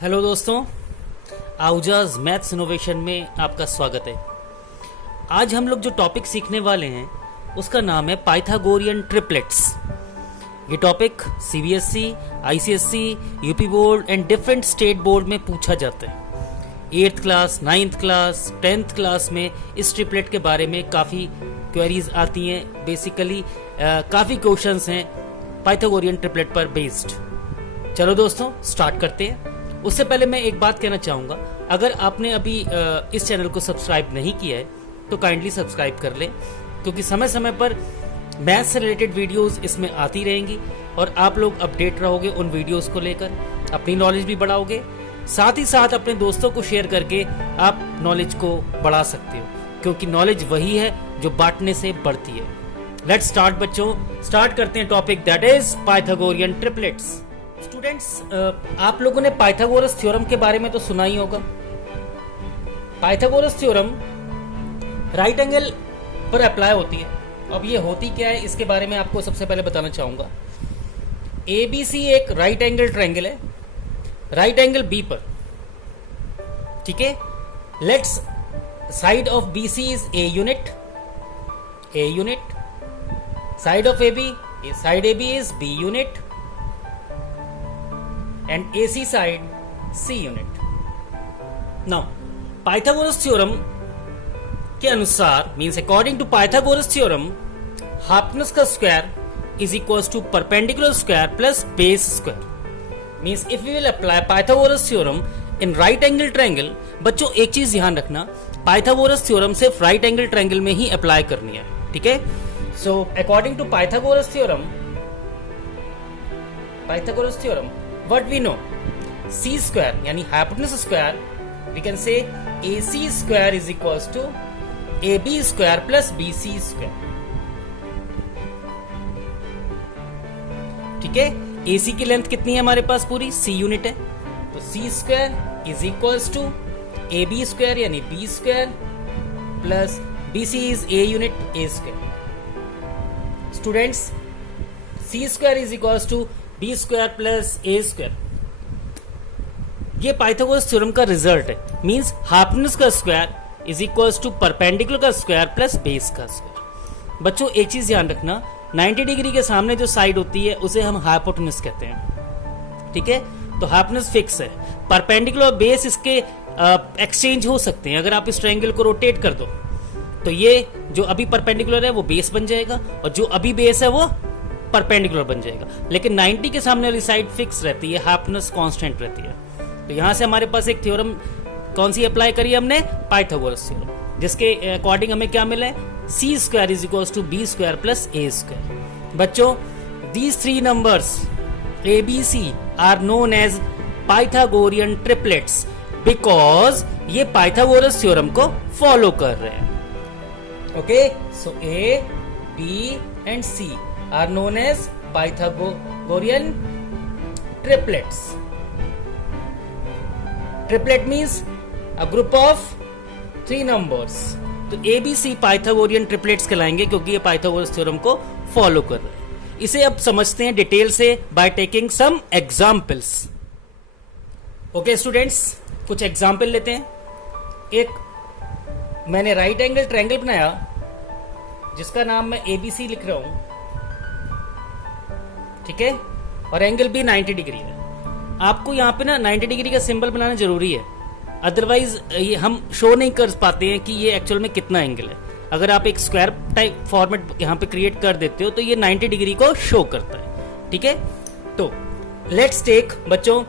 Hello दोस्तों, आउजाज maths innovation में आपका स्वागत है। आज हम लोग जो टॉपिक सीखने वाले हैं उसका नाम है पाइथागोरियन ट्रिपलेट्स। ये topic CBSE, ICSE, UP board and different state board में पूछा जाता है। 8th class, 9th class, 10th class में इस ट्रिपलेट के बारे में काफ़ी क्वेरीज आती हैं। बेसिकली काफ़ी क्वेश्चंस हैं पाइथागोरियन ट्रिपलेट पर बेस्ड। चलो दोस्तों स्टार्ट करते हैं। उससे पहले मैं एक बात कहना चाहूँगा, अगर आपने अभी इस चैनल को सब्सक्राइब नहीं किया है तो काइंडली सब्सक्राइब कर लें, क्योंकि समय समय पर मैथ्स से रिलेटेड वीडियोस इसमें आती रहेंगी और आप लोग अपडेट रहोगे उन वीडियोस को लेकर, अपनी नॉलेज भी बढ़ाओगे। साथ ही साथ अपने दोस्तों को शेयर करके आप नॉलेज को बढ़ा सकते हो, क्योंकि नॉलेज वही है जो बांटने से बढ़ती है। लेट्स स्टार्ट बच्चों, स्टार्ट करते हैं topic that is Pythagorean triplets. Students, आप लोगों ने पाइथागोरस थ्योरम के बारे में तो सुना ही होगा। पाइथागोरस थ्योरम राइट एंगल पर अप्लाई होती है। अब ये होती क्या है इसके बारे में आपको सबसे पहले बताना चाहूंगा। ABC एक राइट एंगल ट्रायंगल है, राइट एंगल बी पर, ठीक है। Let's side of BC is A unit, side of AB, side AB is B unit and AC side C unit. Now, Pythagoras theorem के अनुसार means according to Pythagoras theorem, hypotenuse का square is equals to perpendicular square plus base square. Means if we will apply Pythagoras theorem in right angle triangle, बच्चों एक चीज ध्यान रखना, Pythagoras theorem सिर्फ right angle triangle में ही apply करनी है, ठीक है। So according to Pythagoras theorem, what we know, C square यानी hypotenuse square, we can say AC square is equals to AB square plus BC square, ठीक है। AC की लेंथ कितनी है हमारे पास, पूरी C यूनिट है, तो C square is equals to AB square यानी B square plus BC is A unit A square. Students, C square is equals to B square plus A square, ये Pythagoras theorem का result है। Means hypotenuse का square is equals to perpendicular का square plus base का square. बच्चों एक चीज ध्यान रखना, 90 डिग्री के सामने जो साइड होती है उसे हम हाइपोटेन्यूज कहते हैं, ठीक है। तो हाइपोटेन्यूज फिक्स है, परपेंडिकुलर और बेस इसके एक्सचेंज हो सकते हैं। अगर आप इस ट्रायंगल को रोटेट कर दो तो ये जो अभी परपेंडिकुलर है वो बेस बन जाएगा और जो अभी बेस है वो परपेंडिकुलर बन जाएगा, लेकिन 90 के सामने वाली साइड फिक्स रहती है, हाइपोटेन्यूज कांस्टेंट रहती है। तो यहां से हमारे पास एक थ्योरम कौन सी अप्लाई करी हमने, पाइथागोरस थ्योरम, जिसके अकॉर्डिंग हमें क्या मिला है, C square is equals to B square plus A square. बच्चों these 3 numbers ABC are known as Pythagorean triplets because ये पाइथागोरस थ्योरम को फॉलो कर रहे हैं। Okay, so A, B and C are known as Pythagorean triplets. Triplet means a group of 3 numbers. तो ABC Pythagorean triplets कहलाएंगे क्योंकि ये Pythagoras theorem को फॉलो कर रहे हैं। इसे अब समझते हैं डिटेल से by taking some examples. Okay students, कुछ एग्जाम्पल लेते हैं। एक मैंने राइट एंगल ट्रायंगल बनाया जिसका नाम मैं ABC लिख रहा हूं, ठीक है, और एंगल भी 90 डिग्री है। आपको यहाँ पे ना 90 डिग्री का सिंबल बनाना जरूरी है, अदरवाइज ये हम शो नहीं कर पाते हैं कि ये एक्चुअल में कितना एंगल है। अगर आप एक स्क्वायर टाइप फॉर्मेट यहाँ पे क्रिएट कर देते हो तो ये 90 डिग्री को शो करता है, ठीक है। तो लेट्स टेक बच्चों,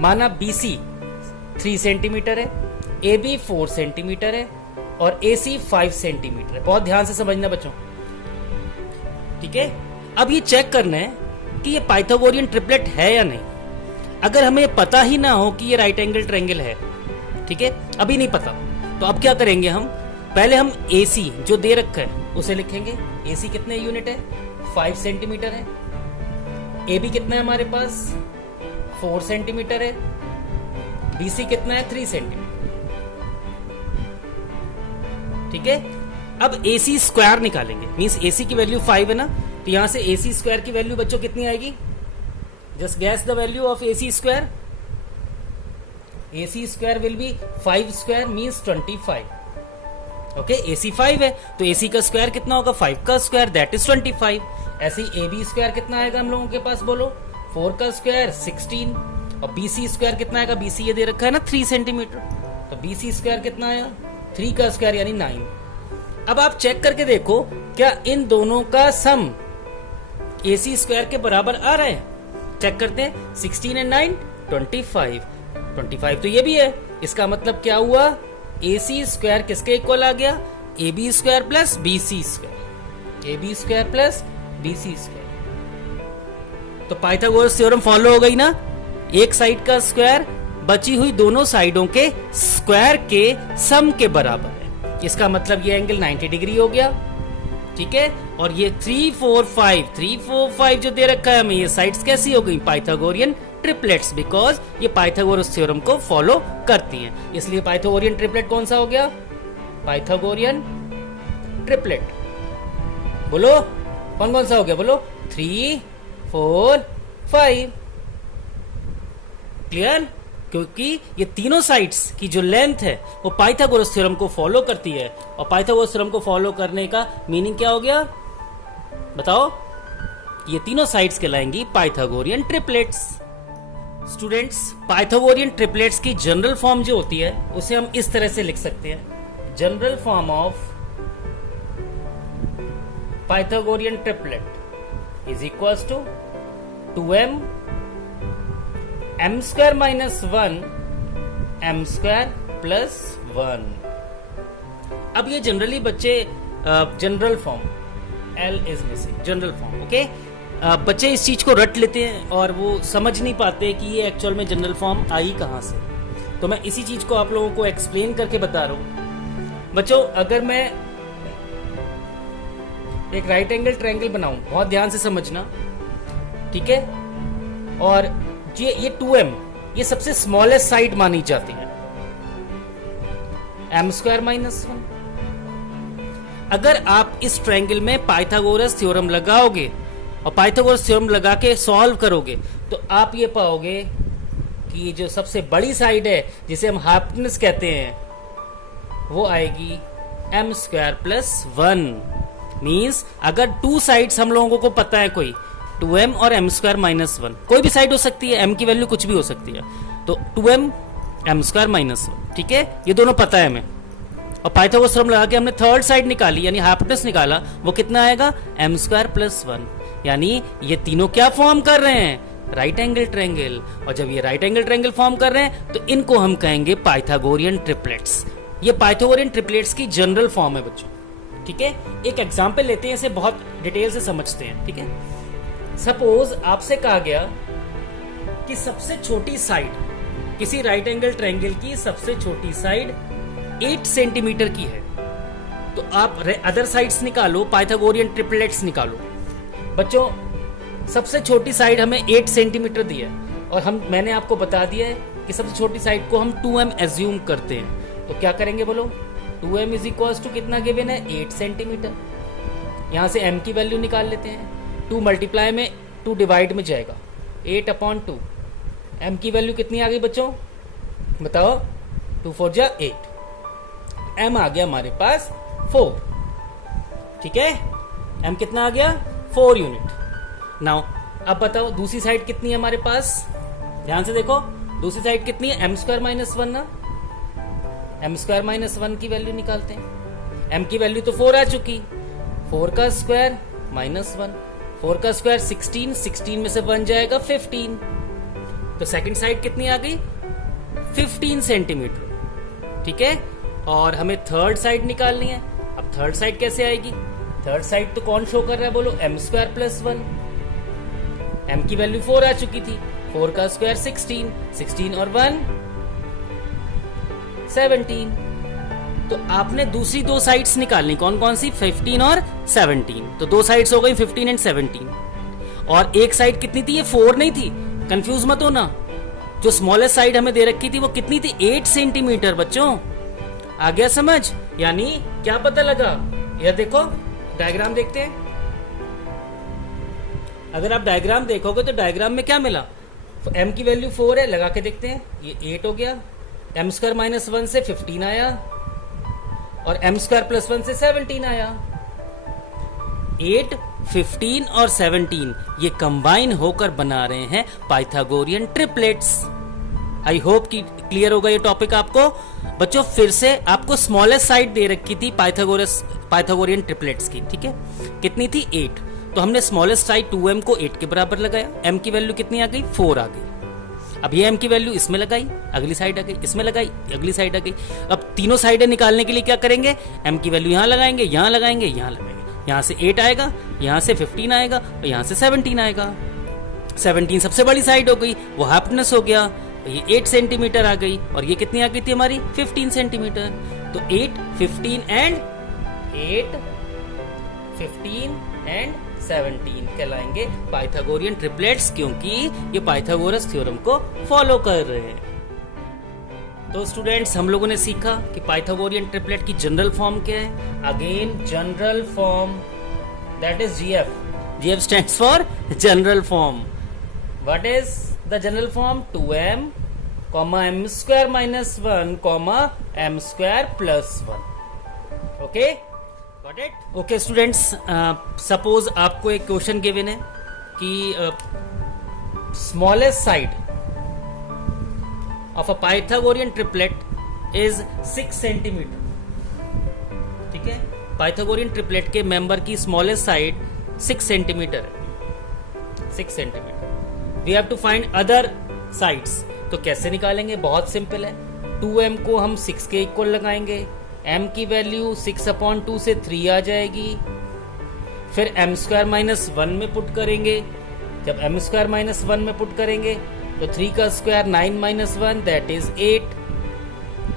माना BC 3 सेंटीमीटर है, AB 4 सेंटीमीटर है और AC 5 सेंटीमीटर है। बहुत ध्यान से समझना बच्चों, ठीक है। अब ये चेक करना है कि ये पाइथागोरियन ट्रिपलेट है या नहीं। अगर हमें पता ही ना हो कि ये राइट एंगल ट्रायंगल है, ठीक है, अभी नहीं पता, तो अब क्या करेंगे हम, पहले हम AC जो दे रखा है उसे लिखेंगे। AC कितने यूनिट है, 5 सेंटीमीटर है। AB कितना है हमारे पास, 4 सेंटीमीटर है। BC कितना है, 3 सेंटीमीटर, ठीक है। अब AC स्क्वायर निकालेंगे, मींस AC की वैल्यू 5 है ना, तो यहां से AC स्क्वायर की वैल्यू बच्चों कितनी आएगी, just guess the value of AC square, AC square will be 5 square means 25. Okay AC 5 है तो AC का स्क्वायर कितना होगा 5 का स्क्वायर दैट इज 25. ऐसे ही AB स्क्वायर कितना आएगा हम लोगों के पास बोलो 4 का स्क्वायर 16 और BC स्क्वायर कितना आएगा BC ये दे रखा है ना 3 सेंटीमीटर तो BC स्क्वायर कितना आया 3 का स्क्वायर यानी 9. अब आप चेक करके देखो क्या इन दोनों का सम AC स्क्वायर के बराबर आ रहा है. चेक करते हैं 16 एंड 9 25 तो ये भी है. इसका मतलब क्या हुआ AC स्क्वायर किसके इक्वल आ गया AB square plus BC square AB square plus BC square. तो पाइथागोरस थ्योरम फॉलो हो गई ना. एक साइड का स्क्वायर बची हुई दोनों साइडों के स्क्वायर के सम के बराबर है. इसका मतलब ये एंगल 90 डिग्री हो गया. ठीक है और ये 3 4 5 जो दे रखा है हमें ये साइड्स कैसी हो गई पाइथागोरियन ट्रिपलेट्स बिकॉज ये पाइथागोरस थ्योरम को फॉलो करती हैं. इसलिए पाइथागोरियन ट्रिपलेट कौन सा हो गया पाइथागोरियन ट्रिपलेट. बोलो कौन कौन सा हो गया बोलो 3 4 5. क्लियर क्योंकि ये तीनों साइड्स की जो लेंथ है वो पाइथागोरस थ्योरम को फॉलो करती है और पाइथागोरस थ्योरम को फॉलो करने का मीनिंग क्या हो गया बताओ ये तीनों साइड्स कहलाएंगी Pythagorean triplets. Students Pythagorean triplets की जनरल फॉर्म जो होती है उसे हम इस तरह से लिख सकते हैं. General form of Pythagorean triplet is equals to 2m m square minus 1 m square plus 1. अब ये जनरली बच्चे general form L is missing general form. Okay बच्चे इस चीज को रट लेते हैं और वो समझ नहीं पाते कि ये एक्चुअल में जनरल फॉर्म आई कहां से. तो मैं इसी चीज को आप लोगों को एक्सप्लेन करके बता रहा हूं. बच्चों अगर मैं एक राइट एंगल ट्रायंगल बनाऊं बहुत ध्यान से समझना ठीक है और ये 2m ये सबसे स्मॉलेस्ट साइड मानी जाती है m स्क्वायर माइनस 1. अगर आप इस ट्रायंगल में पाइथागोरस थ्योरम लगाओगे और पाइथागोरस थ्योरम लगा के सॉल्व करोगे तो आप ये पाओगे कि जो सबसे बड़ी साइड है जिसे हम हाइपोटेनस कहते हैं वो आएगी m स्क्वायर प्लस 1. मीन्स अगर टू साइड्स हम लोगों को पता है कोई 2m और m स्क्वायर माइनस 1 कोई भी साइड हो सकती है m की वैल्यू कुछ भी हो सकती है तो 2m m स्क्वायर माइनस 1 ठीक है ये दोनों पता है हमें. और पाइथागोरस थ्योरम लगा के हमने थर्ड साइड निकाली यानी हाइपोटेनस निकाला वो कितना आएगा m स्क्वायर प्लस 1. यानी ये तीनों क्या फॉर्म कर रहे हैं राइट एंगल ट्रायंगल. और जब ये राइट एंगल ट्रायंगल फॉर्म कर रहे हैं तो इनको हम कहेंगे पाइथागोरियन ट्रिपलेट्स. ये पाइथागोरियन ट्रिपलेट्स की जनरल फॉर्म है बच्चों. ठीक है एक एग्जांपल लेते हैं इसे बहुत डिटेल से समझते हैं. ठीक है सपोज आपसे कहा गया कि सबसे छोटी साइड किसी राइट एंगल ट्रायंगल की सबसे छोटी साइड 8 सेंटीमीटर की है तो आप अदर साइड्स निकालो पाइथागोरियन ट्रिपलेट्स निकालो. बच्चों सबसे छोटी साइड हमें 8 सेंटीमीटर दी है और मैंने आपको बता दिया है कि सबसे छोटी साइड को हम 2m एज्यूम करते हैं. तो क्या करेंगे बोलो 2m इज इक्वल्स टू कितना गिवन है 8 सेंटीमीटर. यहां से m की वैल्यू निकाल लेते हैं. 2 मल्टीप्लाई में 2 डिवाइड में जाएगा 8/2. m की वैल्यू कितनी आ गई बच्चों बताओ 2 4 जा 8. m आ गया हमारे पास 4. ठीक है m कितना आ गया 4 यूनिट. नाउ अब बताओ दूसरी साइड कितनी है हमारे पास. ध्यान से देखो दूसरी साइड कितनी है m स्क्वायर माइनस 1 ना. m स्क्वायर माइनस 1 की वैल्यू निकालते हैं. m की वैल्यू तो 4 आ चुकी. 4 का स्क्वायर माइनस 1 4 का स्क्वायर 16 में से 1 जाएगा 15. तो सेकंड साइड कितनी आ गई 15 सेंटीमीटर. ठीक है और हमें थर्ड साइड निकालनी है. अब थर्ड साइड कैसे आएगी. थर्ड साइड तो कौन शो कर रहा है बोलो m स्क्वायर प्लस 1. m की वैल्यू 4 आ चुकी थी. 4 का स्क्वायर 16 और 1 17. तो आपने दूसरी दो साइड्स निकालनी कौन कौन सी 15 और 17. तो दो साइड्स हो गई 15 एंड 17. और एक साइड कितनी थी ये 4 नहीं थी कंफ्यूज मत होना. जो स्मॉलेस्ट साइड हमें दे रखी थी वो कितनी थी 8 सेंटीमीटर. बच्चों आ गया समझ. यानी क्या पता लगा यह देखो डायग्राम देखते हैं. अगर आप डायग्राम देखोगे तो डायग्राम में क्या मिला m की वैल्यू 4 है लगा के देखते हैं. ये 8 हो गया एम स्क्वायर माइनस 1 से 15 आया और एम स्क्वायर प्लस 1 से 17 आया। 8, 15 और 17 ये कंबाइन होकर बना रहे हैं पाइथागोरियन ट्रिपलेट्स। आई होप कि क्लियर होगा ये टॉपिक आपको। बच्चों फिर से आपको स्मॉलेस्ट साइड दे रखी थी पाइथागोरियन ट्रिपलेट्स की, ठीक है, कितनी थी 8। तो हमने स्मॉलेस्ट साइड 2m को 8 के बराबर लगाया। m की वैल्यू कितनी आ गई 4 आ गई। अब ये m की वैल्यू इसमें लगाई, अगली साइड आ गई, इसमें लगाई, अगली साइड आ गई। अब तीनों साइडें निकालने के लिए क्या करेंगे, m की वैल्यू यहां लगाएंगे, यहां लगाएंगे, यहां लगाएंगे। यहां से 8 आएगा, यहां से 15 आएगा और यहां से 17 आएगा। 17 सबसे बड़ी साइड हो गई, वो हाफनेस हो गया, ये 8 सेंटीमीटर आ गई और ये कितनी आ गई थी हमारी 15 सेंटीमीटर। तो 8, 15 एंड 8, 15 एंड 17 कहलाएंगे पाइथागोरियन ट्रिपलेट्स, क्योंकि ये पाइथागोरस थ्योरम को फॉलो कर रहे हैं। तो स्टूडेंट्स हम लोगों ने सीखा कि पाइथागोरियन ट्रिपलेट की जनरल फॉर्म क्या है। Again general form that is GF. GF stands for general form. What is the general form, 2m, m square minus 1, m square plus 1। Okay, got it. Okay students, suppose आपको एक question given है कि smallest side of a Pythagorean triplet is 6 centimetre. ठीक है, Pythagorean triplet के member की smallest side 6 centimetre है, 6 centimetre. We have to find other sides. तो कैसे निकालेंगे, बहुत सिंपल है। 2m को हम 6 के इक्वल लगाएंगे, m की वैल्यू 6/2 से 3 आ जाएगी। फिर m स्क्वायर माइनस 1 में पुट करेंगे। जब m स्क्वायर माइनस 1 में पुट करेंगे तो 3 का स्क्वायर 9 माइनस 1 दैट इज 8।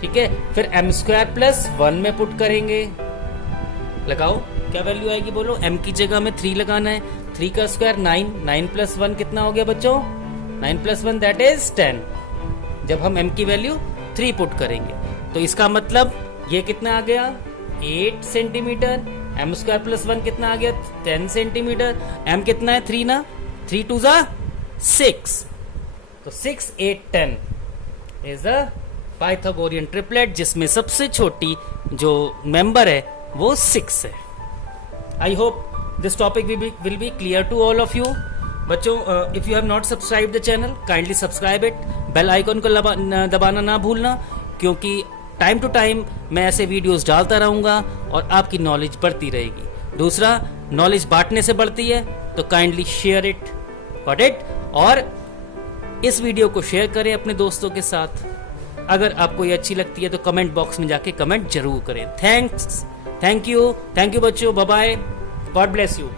ठीक है, फिर m स्क्वायर प्लस 1 में पुट करेंगे। लगाओ क्या वैल्यू आएगी, बोलो। m की जगह में 3 लगाना है। 3 का स्क्वायर 9, 9 प्लस 1 कितना हो गया बच्चों, 9 प्लस 1 दैट इज 10। जब हम m की वैल्यू 3 पुट करेंगे तो इसका मतलब ये कितना आ गया 8 सेंटीमीटर। m स्क्वायर प्लस 1 कितना आ गया 10 सेंटीमीटर। m कितना है 3 ना, 3 2 जा 6। तो 6, 8, 10 इज द पाइथागोरियन ट्रिपलेट, जिसमें सबसे छोटी जो मेंबर है वो 6 है। I hope this topic will be clear to all of you. बच्चों, if you have not subscribe the channel kindly subscribe it. Bell icon को दबाना ना भूलना, क्योंकि टाइम टू टाइम मैं ऐसे वीडियोस डालता रहूंगा और आपकी नॉलेज बढ़ती रहेगी। दूसरा, नॉलेज बांटने से बढ़ती है, तो kindly share it, got it. और इस वीडियो को शेयर करें अपने दोस्तों के साथ। अगर आपको ये अच्छी लगती है तो कमेंट बॉक्स में जाके कमेंट जरूर करें। थैंक यू बच्चों, bye bye, God bless you.